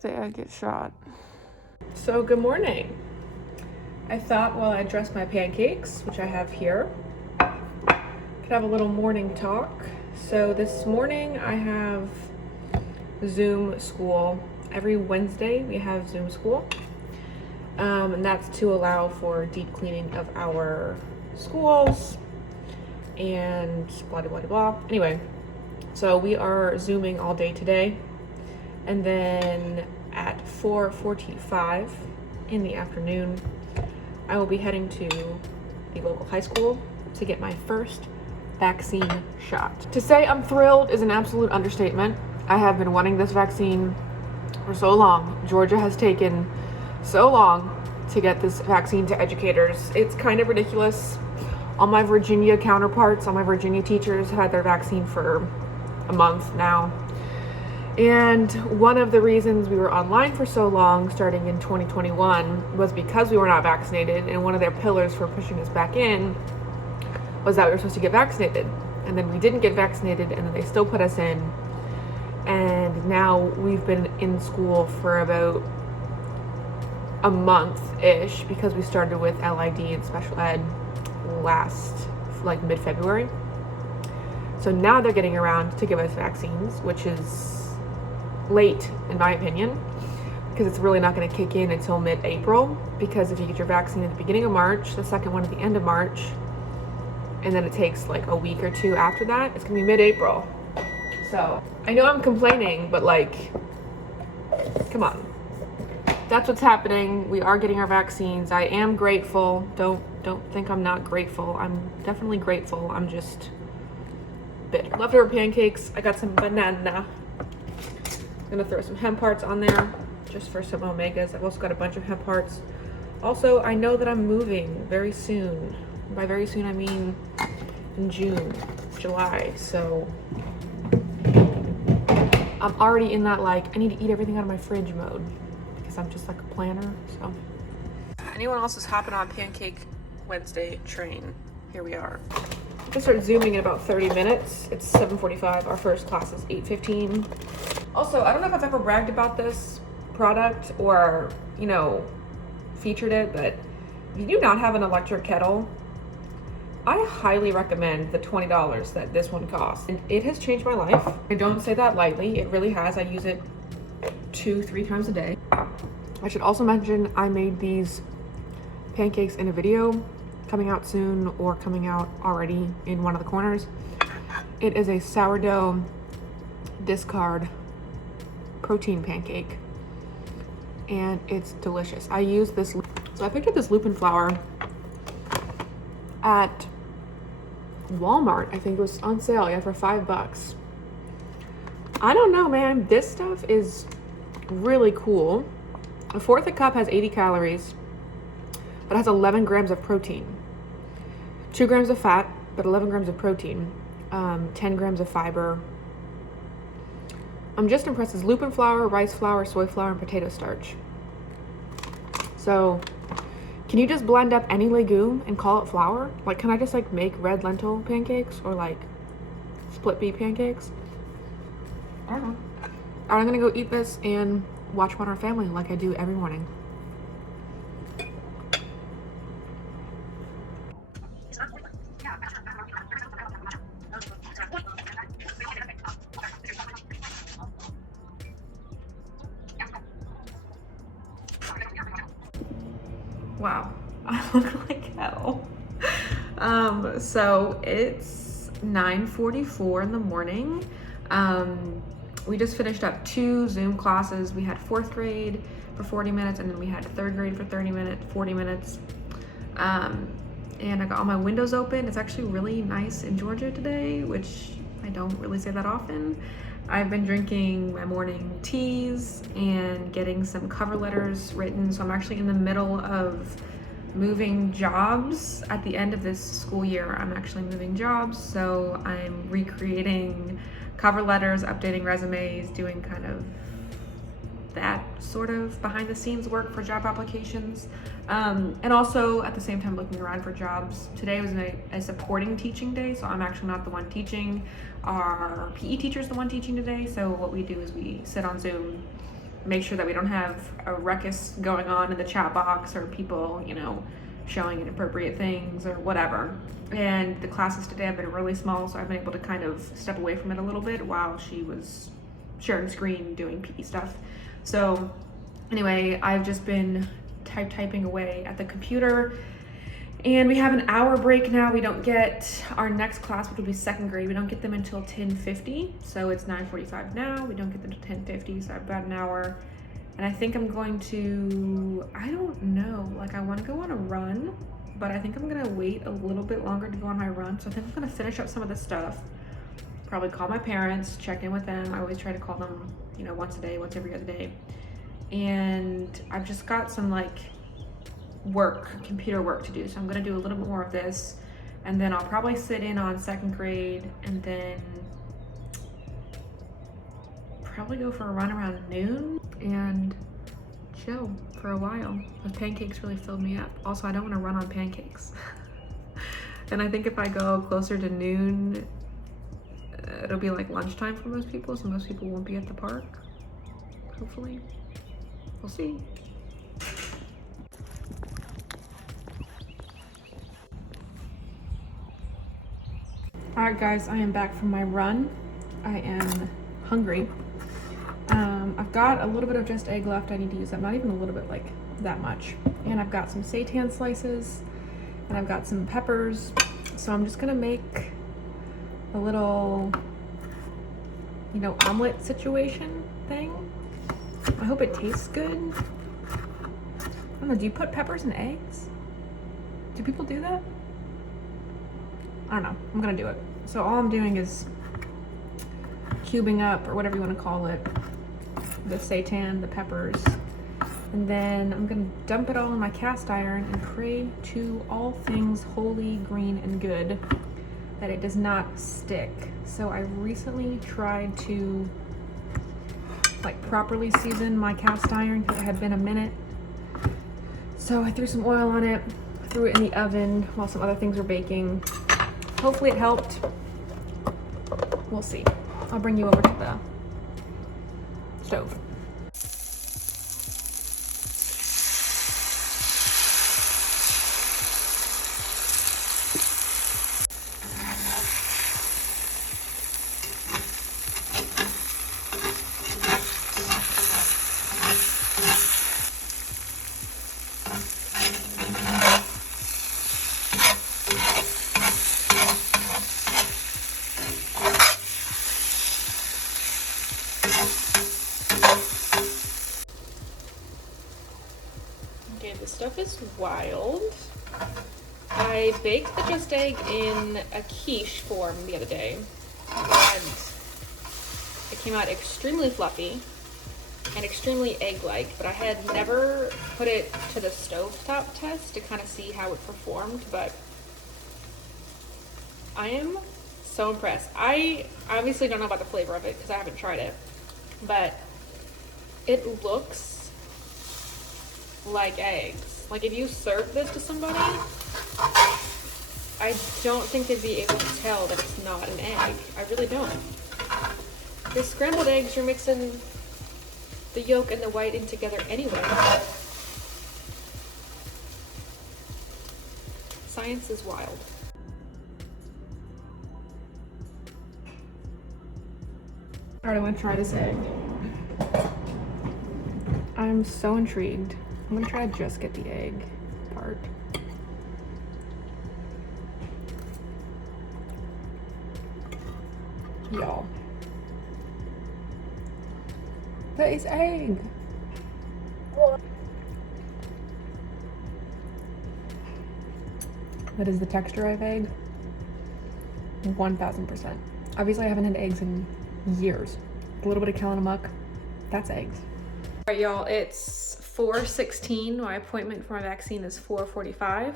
say I get shot. So good morning. I thought while I dressed my pancakes, which I have here, could have a little morning talk. So this morning I have Zoom school. Every Wednesday we have Zoom school. And that's to allow for deep cleaning of our schools and blah, blah, blah, blah. Anyway, so we are Zooming all day today. And then at 4:45 in the afternoon, I will be heading to the local high school to get my first vaccine shot. To say I'm thrilled is an absolute understatement. I have been wanting this vaccine for so long. Georgia has taken so long to get this vaccine to educators. It's kind of ridiculous. All my Virginia counterparts, all my Virginia teachers had their vaccine for a month now. And one of the reasons we were online for so long, starting in 2021, was because we were not vaccinated. And one of their pillars for pushing us back in was that we were supposed to get vaccinated. And then we didn't get vaccinated, and then they still put us in. And now we've been in school for about a month-ish because we started with LID and special ed mid-February. So now they're getting around to give us vaccines, which is late in my opinion, because it's really not going to kick in until mid-April, because if you get your vaccine at the beginning of March, the second one at the end of March, and then it takes like a week or two after that, it's going to be mid-April. So I know I'm complaining, but like, come on. That's what's happening. We are getting our vaccines. I am grateful. Don't think I'm not grateful. I'm definitely grateful. I'm just bitter. Leftover pancakes. I got some banana. I'm gonna throw some hemp hearts on there just for some omegas. I've also got a bunch of hemp hearts. Also, I know that I'm moving very soon. By very soon, I mean in June, July. So I'm already in that like, I need to eat everything out of my fridge mode because I'm just like a planner. So anyone else is hopping on Pancake Wednesday train, here we are. I'm gonna start Zooming in about 30 minutes. It's 7:45. Our first class is 8:15. Also, I don't know if I've ever bragged about this product or, featured it, but if you do not have an electric kettle, I highly recommend the $20 that this one costs. And it has changed my life. I don't say that lightly. It really has. I use it 2-3 times a day. I should also mention I made these pancakes in a video coming out soon or coming out already in one of the corners. It is a sourdough discard protein pancake and it's delicious. I use this, so I picked up this lupin flour at Walmart. I think it was on sale, for $5. I don't know, man, this stuff is really cool. A fourth a cup has 80 calories, but it has 11 grams of protein. 2 grams of fat, but 11 grams of protein, 10 grams of fiber. I'm just impressed. It's lupin flour, rice flour, soy flour, and potato starch. So can you just blend up any legume and call it flour? Like, can I just like make red lentil pancakes or like split pea pancakes? I don't know. All right, I'm gonna go eat this and watch Modern Family like I do every morning. Wow, I look like hell. So it's 9:44 in the morning. We just finished up 2 Zoom classes. We had 4th grade for 40 minutes, and then we had 3rd grade for 40 minutes. And I got all my windows open. It's actually really nice in Georgia today, which I don't really say that often. I've been drinking my morning teas and getting some cover letters written. So I'm actually in the middle of moving jobs. At the end of this school year, I'm actually moving jobs. So I'm recreating cover letters, updating resumes, doing kind of that sort of behind the scenes work for job applications. And also at the same time looking around for jobs. Today was a supporting teaching day, so I'm actually not the one teaching. Our PE teacher is the one teaching today. So what we do is we sit on Zoom make sure that we don't have a ruckus going on in the chat box or people, you know, showing inappropriate things or whatever. And the classes today have been really small, so I've been able to kind of step away from it a little bit while she was sharing screen doing PE stuff. So anyway, I've just been typing away at the computer, and we have an hour break now. We don't get our next class, which will be second grade. We don't get them until 10:50, so it's 9:45 now. We don't get them until 10:50, so I've got an hour. And I think I'm going to, I don't know, like I want to go on a run, but I think I'm gonna wait a little bit longer to go on my run. So I think I'm gonna finish up some of this stuff, probably call my parents, check in with them. I always try to call them, you know, once a day, once every other day. And I've just got some like computer work to do. So I'm gonna do a little bit more of this, and then I'll probably sit in on second grade, and then probably go for a run around noon and chill for a while. The pancakes really filled me up. Also, I don't want to run on pancakes. And I think if I go closer to noon, it'll be like lunchtime for most people, so most people won't be at the park, hopefully. We'll see. All right, guys, I am back from my run. I am hungry. I've got a little bit of just egg left. I need to use that, not even a little bit, like that much. And I've got some seitan slices, and I've got some peppers. So I'm just gonna make a little, you know, omelet situation thing. I hope it tastes good. I don't know, do you put peppers in eggs? Do people do that? I don't know, I'm gonna do it. So all I'm doing is cubing up, or whatever you want to call it, the seitan, the peppers, and then I'm gonna dump it all in my cast iron and pray to all things holy, green, and good that it does not stick. So I recently tried to like properly season my cast iron because it had been a minute. So I threw some oil on it, threw it in the oven while some other things were baking. Hopefully it helped. We'll see. I'll bring you over to the stove. Okay, this stuff is wild. I baked the just egg in a quiche form the other day, and it came out extremely fluffy and extremely egg-like, but I had never put it to the stovetop test to kind of see how it performed, but I am so impressed. I obviously don't know about the flavor of it because I haven't tried it, but it looks like eggs. Like if you serve this to somebody, I don't think they'd be able to tell that it's not an egg. I really don't. With scrambled eggs, you're mixing the yolk and the white in together anyway. Science is wild. All right, I want to try this egg. I'm so intrigued. I'm gonna try to just get the egg part. Y'all, that is egg. That is the texture of egg. 1000%. Obviously, I haven't had eggs in years. A little bit of Kalinamuck, that's eggs. All right, y'all, it's 4:16. My appointment for my vaccine is 4:45.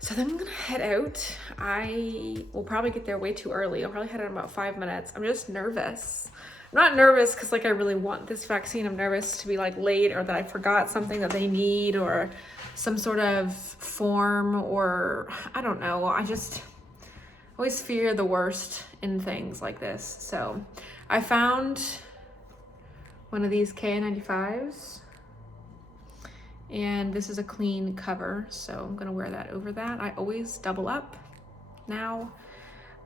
So then I'm gonna head out. I will probably get there way too early. I'll probably head out in about 5 minutes. I'm just nervous. I'm not nervous because like I really want this vaccine. I'm nervous to be like late, or that I forgot something that they need, or some sort of form, or I don't know. I just always fear the worst in things like this. So I found one of these KN95s. And this is a clean cover, so I'm gonna wear that over that. I always double up now.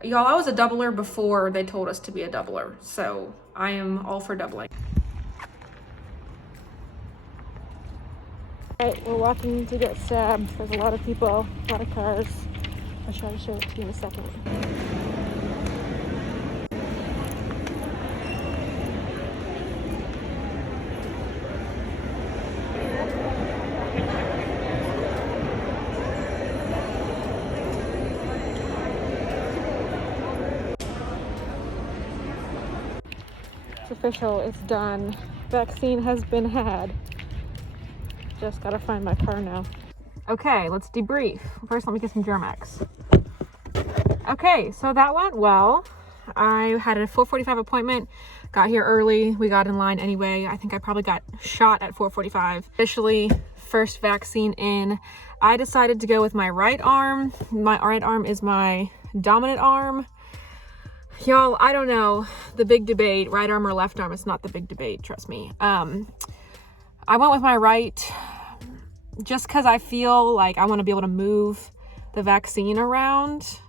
Y'all, I was a doubler before they told us to be a doubler, so I am all for doubling. All right, we're walking to get stabbed. There's a lot of people, a lot of cars. I'll try to show it to you in a second. It's official, it's done. Vaccine has been had. Just gotta find my car now. Okay, let's debrief. First, let me get some Germ-X. Okay, so that went well. I had a 4:45 appointment, got here early. We got in line anyway. I think I probably got shot at 4:45. Officially, first vaccine in. I decided to go with my right arm. My right arm is my dominant arm. Y'all, I don't know. The big debate, right arm or left arm, it's not the big debate, trust me. I went with my right just because I feel like I want to be able to move the vaccine around.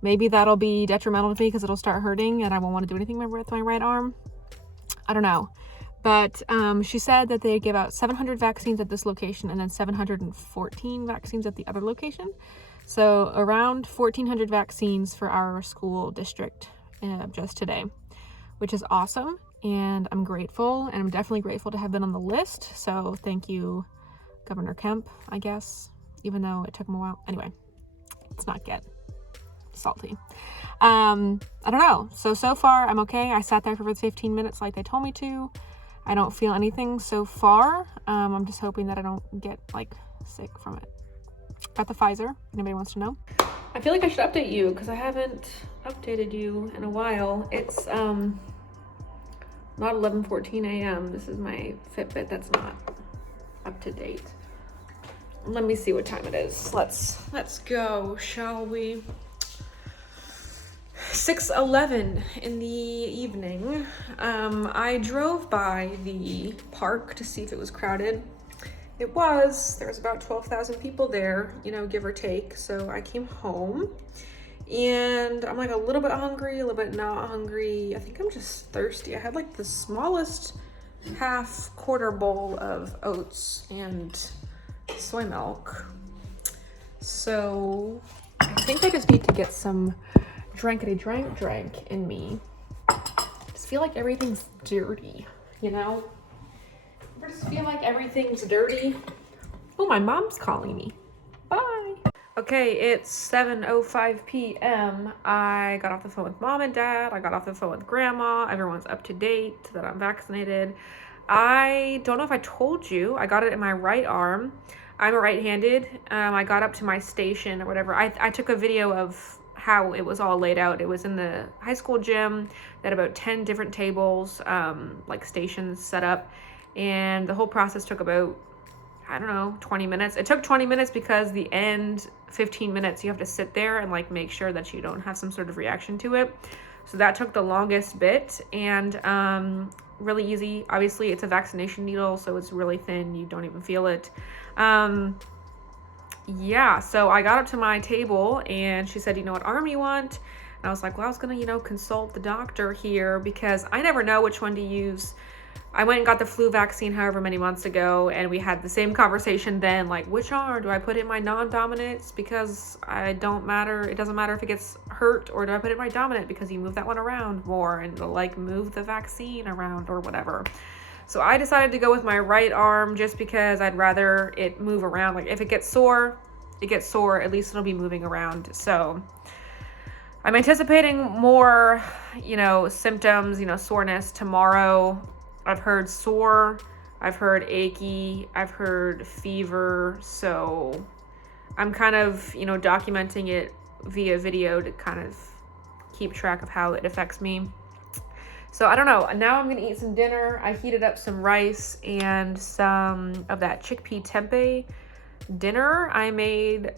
Maybe that'll be detrimental to me because it'll start hurting and I won't want to do anything with my right arm. I don't know. But she said that they give out 700 vaccines at this location and then 714 vaccines at the other location. So around 1,400 vaccines for our school district just today, which is awesome. And I'm grateful, and I'm definitely grateful to have been on the list. So thank you, Governor Kemp, I guess, even though it took him a while. Anyway, let's not get salty. I don't know. So far I'm okay. I sat there for 15 minutes like they told me to. I don't feel anything so far. I'm just hoping that I don't get like sick from it. Got the pfizer, if anybody wants to know. I feel like I should update you because I haven't updated you in a while. It's not 11:14 a.m. This is my Fitbit that's not up to date. Let me see what time it is. Let's go, shall we? 6:11 in the evening. I drove by the park to see if it was crowded. It was. There was about 12,000 people there, you know, give or take. So I came home and I'm like a little bit hungry, a little bit not hungry. I think I'm just thirsty. I had like the smallest quarter bowl of oats and soy milk. So I think I just need to get some drank in me. I just feel like everything's dirty, you know? I just feel like everything's dirty. Oh, my mom's calling me. Bye. Okay, it's 7:05 p.m. I got off the phone with mom and dad. I got off the phone with grandma. Everyone's up to date that I'm vaccinated. I don't know if I told you, I got it in my right arm. I'm a right-handed. I got up to my station or whatever. I took a video of how it was all laid out. It was in the high school gym. They had about 10 different tables, like stations set up. And the whole process took about, I don't know, 20 minutes. It took 20 minutes because the end 15 minutes you have to sit there and like make sure that you don't have some sort of reaction to it. So that took the longest bit, and really easy. Obviously it's a vaccination needle, so it's really thin. You don't even feel it. Yeah, so I got up to my table and she said, you know what arm you want? And I was like, well, I was gonna, you know, consult the doctor here because I never know which one to use. I went and got the flu vaccine however many months ago, and we had the same conversation then, like, which arm do I put in my non-dominant because it doesn't matter if it gets hurt, or do I put it in my dominant because you move that one around more and like move the vaccine around or whatever. So I decided to go with my right arm just because I'd rather it move around. Like if it gets sore, at least it'll be moving around. So I'm anticipating more, you know, symptoms, you know, soreness tomorrow. I've heard sore, I've heard achy, I've heard fever. So I'm kind of, you know, documenting it via video to kind of keep track of how it affects me. So I don't know. Now I'm gonna eat some dinner. I heated up some rice and some of that chickpea tempeh dinner I made.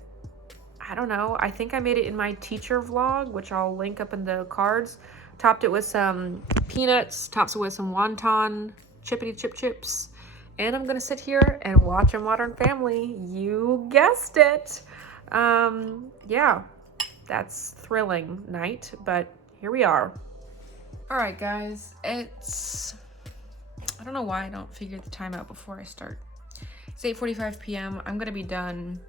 I don't know. I think I made it in my teacher vlog, which I'll link up in the cards. Topped it with some peanuts, topped it with some wonton chippity chip chips. And I'm gonna sit here and watch a Modern Family. You guessed it. Yeah, that's thrilling night, but here we are. All right, guys, I don't know why I don't figure the time out before I start. It's 8:45 p.m. I'm gonna be done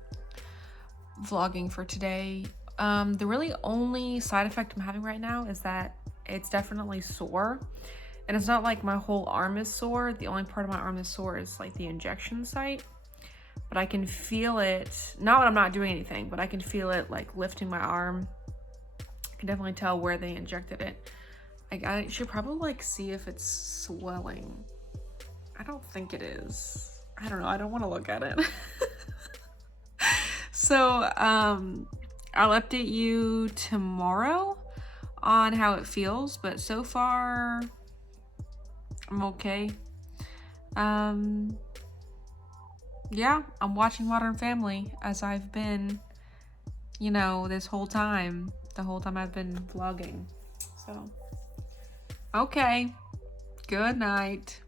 vlogging for today. The really only side effect I'm having right now is that it's definitely sore. And it's not like my whole arm is sore. The only part of my arm is sore is like the injection site. But I can feel it, not when I'm not doing anything, but I can feel it like lifting my arm. I can definitely tell where they injected it. I should probably like see if it's swelling. I don't think it is. I don't know, I don't want to look at it. So, I'll update you tomorrow on how it feels, but so far, I'm okay. Yeah, I'm watching Modern Family as I've been, you know, this whole time, the whole time I've been vlogging. So, okay, good night.